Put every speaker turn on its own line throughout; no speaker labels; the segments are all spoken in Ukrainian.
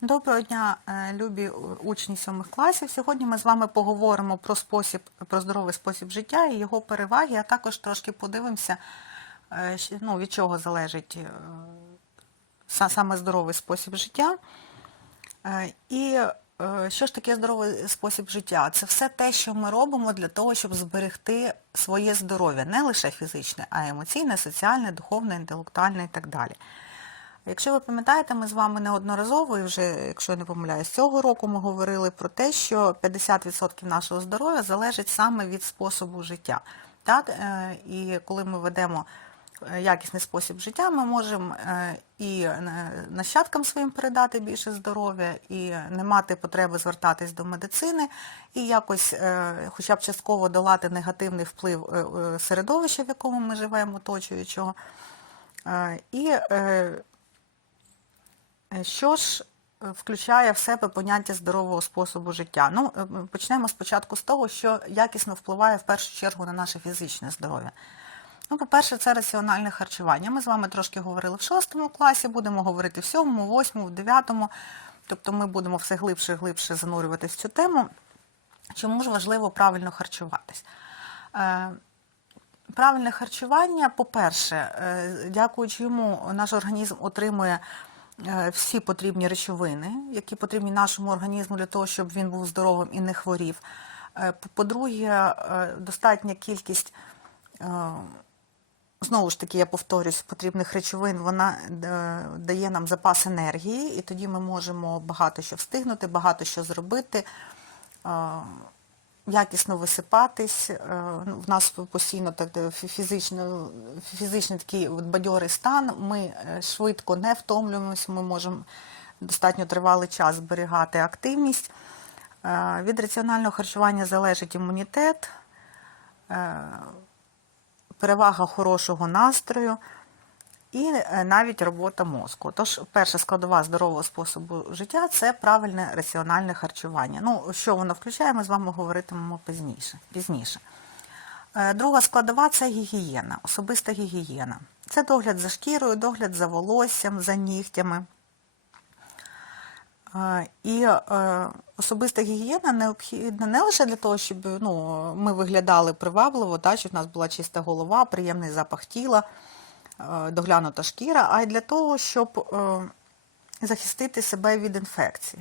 Доброго дня, е, любі учні сьомих класів. Сьогодні ми з вами поговоримо про спосіб, про здоровий спосіб життя і його переваги, а також трошки подивимося, е, ну, від чого залежить е, саме здоровий спосіб життя. І що ж таке здоровий спосіб життя? Це все те, що ми робимо для того, щоб зберегти своє здоров'я, не лише фізичне, а й емоційне, соціальне, духовне, інтелектуальне і так далі. Якщо ви пам'ятаєте, ми з вами неодноразово, і вже, якщо я не помиляюсь, цього року ми говорили про те, що 50% нашого здоров'я залежить саме від способу життя. Так? Е, І коли ми ведемо е, якісний спосіб життя, ми можемо е, і нащадкам своїм передати більше здоров'я, і не мати потреби звертатись до медицини, і якось хоча б частково долати негативний вплив середовища, в якому ми живемо, оточуючого. І Що ж е, включає в себе поняття здорового способу життя? Ну, е, почнемо спочатку з того, що якісно впливає в першу чергу на наше фізичне здоров'я. Ну, по-перше, це раціональне харчування. Ми з вами трошки говорили в шостому класі, будемо говорити в сьомому, восьмому, в дев'ятому. Тобто ми будемо все глибше і глибше занурюватись в цю тему. Чому ж важливо правильно харчуватись? Е, Правильне харчування, по-перше, е, дякуючи йому, наш організм отримує е, всі потрібні речовини, які потрібні нашому організму для того, щоб він був здоровим і не хворів. Е, по- По-друге, е, достатня кількість, е, знову ж таки, я повторюсь, потрібних речовин, вона е, дає нам запас енергії, і тоді ми можемо багато що встигнути, багато що зробити. Якісно висипатись. Е, ну, В нас постійно так е, фізично, фізичний такий бадьорий стан. Ми е, швидко не втомлюємося, ми можемо достатньо тривалий час зберігати активність. Від раціонального харчування залежить імунітет, перевага хорошого настрою і е, навіть робота мозку. Тож, перша складова здорового способу життя це правильне раціональне харчування. Ну, що воно включає, ми з вами говоритимемо пізніше. пізніше. Е, Друга складова це гігієна, особиста гігієна. Це догляд за шкірою, догляд за волоссям, за нігтями. Е, І особиста гігієна необхідна не лише для того, щоб ну, ми виглядали привабливо, та, щоб в нас була чиста голова, приємний запах тіла, доглянута шкіра, а й для того, щоб е, захистити себе від інфекцій.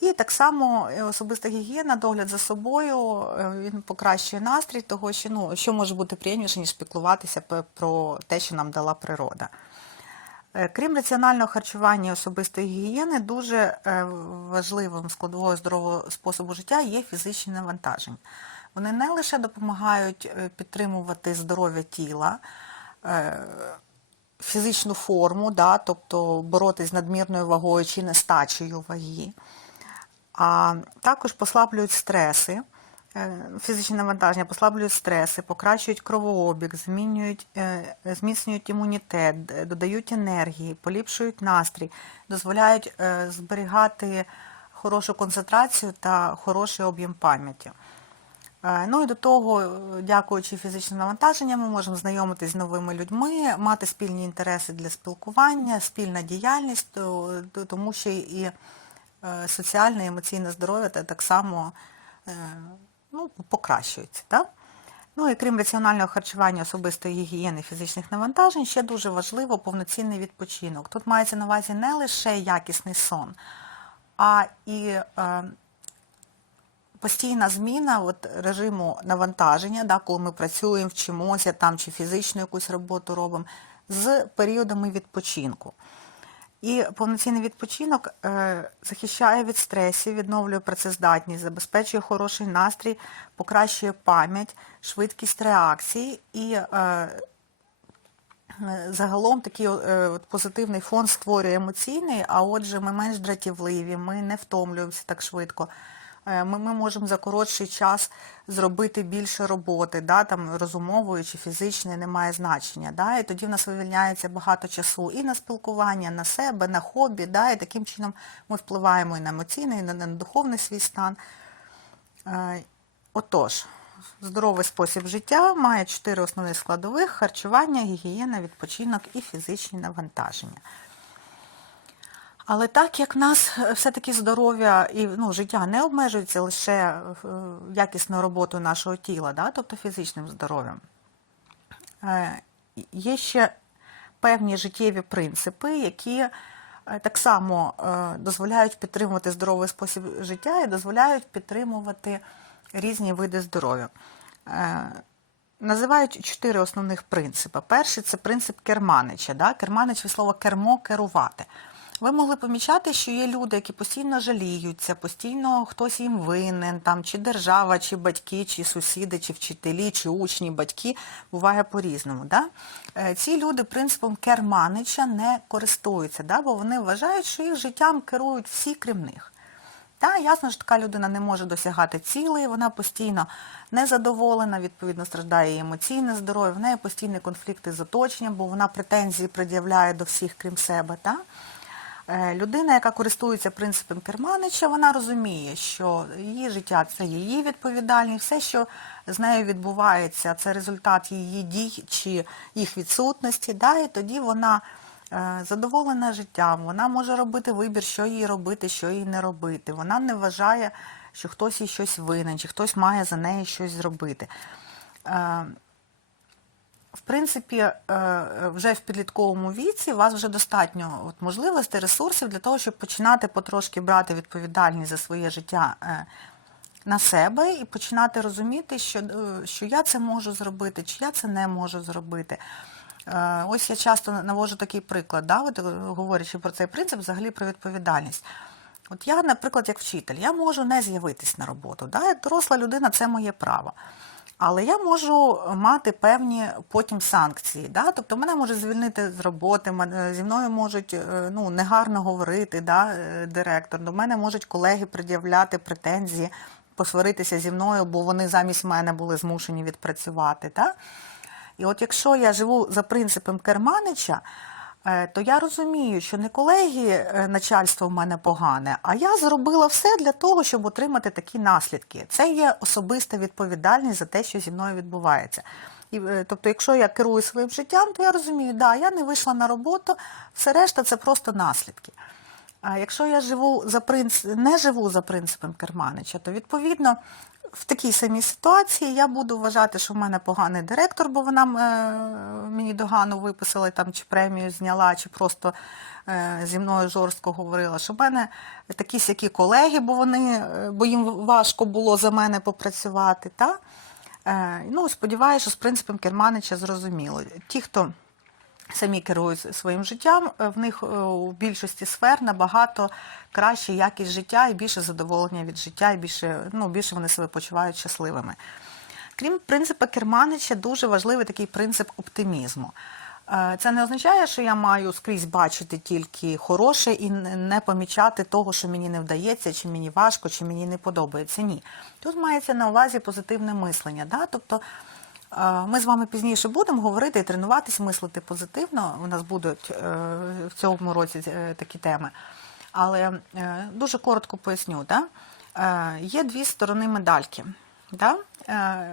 І так само е, особиста гігієна, догляд за собою, е, він покращує настрій, того що ну, що може бути приємніше, ніж піклуватися про те, що нам дала природа. Е, Крім раціонального харчування і особистої гігієни, дуже е, важливим складовою здорового способу життя є фізичні навантаження. Вони не лише допомагають е, підтримувати здоров'я тіла, е, фізичну форму, да, тобто боротись з надмірною вагою чи нестачею ваги, а також послаблюють стреси, е, фізичні навантаження послаблюють стреси, покращують кровообіг, змінюють, е, зміцнюють імунітет, додають енергії, поліпшують настрій, дозволяють е, зберігати хорошу концентрацію та хороший об'єм пам'яті. Е, Ну і до того, е, дякуючи фізичним навантаженням, ми можемо знайомитись з новими людьми, мати спільні інтереси для спілкування, спільна діяльність, то- тому що і е, соціальне і емоційне здоров'я так само е, ну, покращується. Так? Ну і крім раціонального харчування, особистої гігієни, фізичних навантажень, ще дуже важливо повноцінний відпочинок. Тут мається на увазі не лише якісний сон, а і е, постійна зміна от, режиму навантаження, да, коли ми працюємо, вчимося там чи фізичну якусь роботу робимо, з періодами відпочинку. І повноцінний відпочинок е, захищає від стресів, відновлює працездатність, забезпечує хороший настрій, покращує пам'ять, швидкість реакції і е, е, загалом такий е, от позитивний фон створює емоційний, а отже, ми менш дратівливі, ми не втомлюємося так швидко. Е, Ми, ми можемо за коротший час зробити більше роботи, да, там, розумової чи фізичної немає значення. Да, і тоді в нас вивільняється багато часу і на спілкування, на себе, на хобі. Да, і таким чином ми впливаємо і на емоційний, і на, на духовний свій стан. Е, Отож, здоровий спосіб життя має чотири основних складових: харчування, гігієна, відпочинок і фізичні навантаження. Але так як нас е, все-таки здоров'я і ну, життя не обмежується лише е, якісною роботою нашого тіла, да, тобто фізичним здоров'ям, е, є ще певні життєві принципи, які так само дозволяють підтримувати здоровий спосіб життя і дозволяють підтримувати різні види здоров'я. Називають чотири основних принципи. Перший це принцип керманича. Да? Керманич від слова кермо керувати. Ви могли помічати, що є люди, які постійно жаліються, постійно хтось їм винен, там, чи держава, чи батьки, чи сусіди, чи вчителі, чи учні, батьки, буває по-різному. Да? Е, Ці люди принципом керманича не користуються, да? бо вони вважають, що їх життям керують всі, крім них. Та ясно, що така людина не може досягати цілей, вона постійно незадоволена, відповідно страждає її емоційне здоров'я, в неї постійні конфлікти з оточенням, бо вона претензії пред'являє до всіх, крім себе. Та? Е, Людина, яка користується принципом Керманича, вона розуміє, що її життя це її відповідальність, все, що з нею відбувається, це результат її дій чи їх відсутності. Да? І тоді вона е, задоволена життям, вона може робити вибір, що їй робити, що їй не робити. Вона не вважає, що хтось їй щось винен, чи хтось має за неї щось зробити. В принципі, е, вже в підлітковому віці у вас вже достатньо от, можливостей, ресурсів для того, щоб починати потрошки брати відповідальність за своє життя е, на себе і починати розуміти, що, е, що я це можу зробити, чи я це не можу зробити. Ось я часто навожу такий приклад, да, от, говорячи про цей принцип, взагалі про відповідальність. От я, наприклад, як вчитель, я можу не з'явитись на роботу. Да? Як доросла людина, це моє право. Але я можу мати певні потім санкції. Да? Тобто мене може звільнити з роботи, зі мною можуть е, ну, негарно говорити да, е, директор, до мене можуть колеги пред'являти претензії, посваритися зі мною, бо вони замість мене були змушені відпрацювати. Да? І от якщо я живу за принципом Керманича, е, то я розумію, що не колеги е, начальство в мене погане, а я зробила все для того, щоб отримати такі наслідки. Це є особиста відповідальність за те, що зі мною відбувається. І, е, тобто, якщо я керую своїм життям, то я розумію, да, я не вийшла на роботу, все решта це просто наслідки. А якщо я живу за принц... не живу за принципом Керманича, то відповідно в такій самій ситуації я буду вважати, що в мене поганий директор, бо вона е, мені догану виписала там, чи премію зняла, чи просто е, зі мною жорстко говорила, що в мене такі сякі колеги, бо вони, е, бо їм важко було за мене попрацювати. Та? Ну, сподіваюся, що з принципом Керманича зрозуміло. Ті, хто самі керують своїм життям, е, в них е, у більшості сфер набагато краще якість життя і більше задоволення від життя, і більше, ну, більше вони себе почувають щасливими. Крім принципу Керманича, дуже важливий такий принцип оптимізму. Е, Це не означає, що я маю скрізь бачити тільки хороше і не помічати того, що мені не вдається, чи мені важко, чи мені не подобається. Ні. Тут мається на увазі позитивне мислення. Да? Тобто ми з вами пізніше будемо говорити і тренуватись, мислити позитивно. У нас будуть е, в цьому році е, такі теми. Але е, дуже коротко поясню. Да? Є дві сторони медальки. Да?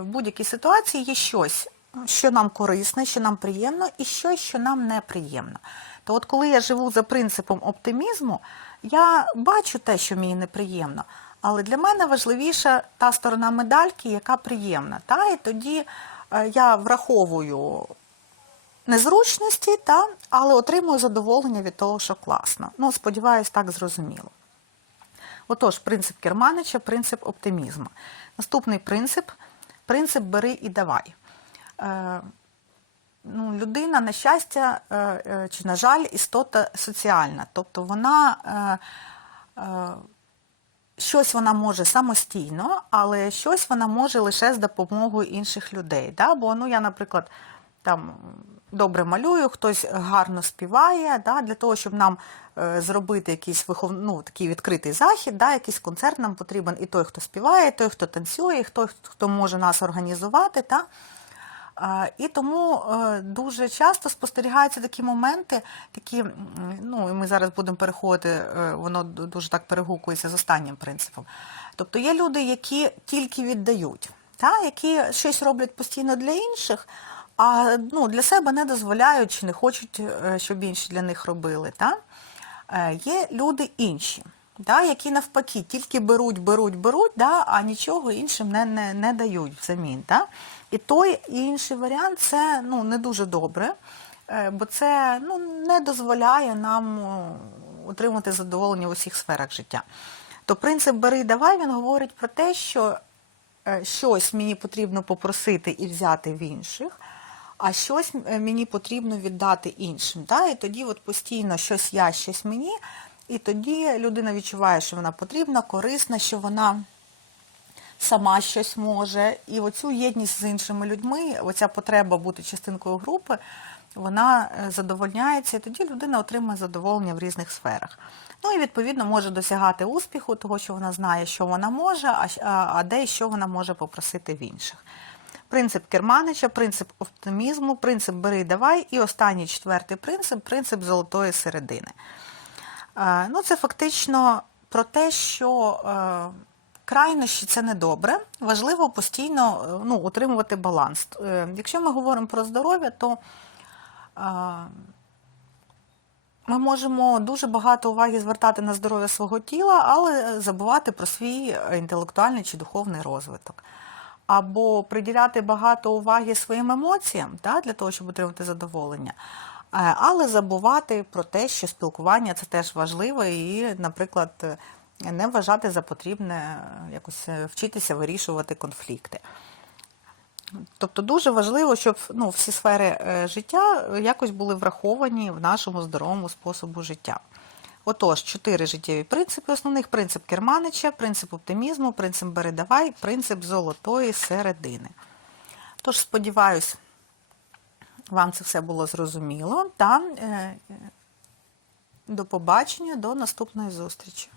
В будь-якій ситуації є щось, що нам корисне, що нам приємно, і щось, що нам неприємно. То от коли я живу за принципом оптимізму, я бачу те, що мені неприємно, але для мене важливіша та сторона медальки, яка приємна. Та? І тоді я враховую незручності, та? але отримую задоволення від того, що класно. Ну, сподіваюсь, так зрозуміло. Отож, принцип Керманича, принцип оптимізму. Наступний принцип принцип бери і давай. Е, ну, людина, на щастя, е, е, чи, на жаль, істота соціальна. Тобто вона е, е, щось вона може самостійно, але щось вона може лише з допомогою інших людей. Да? Бо ну, я, наприклад, там добре малюю, хтось гарно співає, да, для того, щоб нам е, зробити якийсь вихов... ну, такий відкритий захід, да, якийсь концерт нам потрібен і той, хто співає, і той, хто танцює, і той, хто може нас організувати. Та? І тому е, дуже часто спостерігаються такі моменти, такі, ну і ми зараз будемо переходити, е, воно дуже так перегукується з останнім принципом. Тобто є люди, які тільки віддають, та, які щось роблять постійно для інших, а ну, для себе не дозволяють чи не хочуть, е, щоб інші для них робили. Та? Є люди інші, да, які навпаки тільки беруть, беруть, беруть, да, а нічого іншим не, не, не дають взамін. Да. І той і інший варіант це ну, не дуже добре, е, бо це ну, не дозволяє нам о, отримати задоволення в усіх сферах життя. То принцип бери давай він говорить про те, що е, щось мені потрібно попросити і взяти в інших, а щось е, мені потрібно віддати іншим. Да? І тоді от постійно щось я, щось мені, і тоді людина відчуває, що вона потрібна, корисна, що вона сама щось може. І оцю єдність з іншими людьми, оця потреба бути частинкою групи, вона е, задовольняється, і тоді людина отримує задоволення в різних сферах. Ну і відповідно може досягати успіху, того, що вона знає, що вона може, а, де і що вона може попросити в інших. Принцип Керманича, принцип оптимізму, принцип бери давай, і останній четвертий принцип принцип золотої середини. Е, Ну, це фактично про те, що е, крайнощі це не добре. Важливо постійно е, ну, утримувати баланс. Е, Якщо ми говоримо про здоров'я, то ми можемо дуже багато уваги звертати на здоров'я свого тіла, але забувати про свій інтелектуальний чи духовний розвиток. Або приділяти багато уваги своїм емоціям да, для того, щоб отримати задоволення. Е, Але забувати про те, що спілкування це теж важливо, і, наприклад, не вважати за потрібне е, якось е, вчитися вирішувати конфлікти. Тобто дуже важливо, щоб ну, всі сфери е, життя якось були враховані в нашому здоровому способу життя. Отож, чотири життєві принципи. Основних принцип Керманича, принцип оптимізму, принцип передавай, принцип золотої середини. Тож, сподіваюсь, вам це все було зрозуміло. Та е, до побачення, до наступної зустрічі.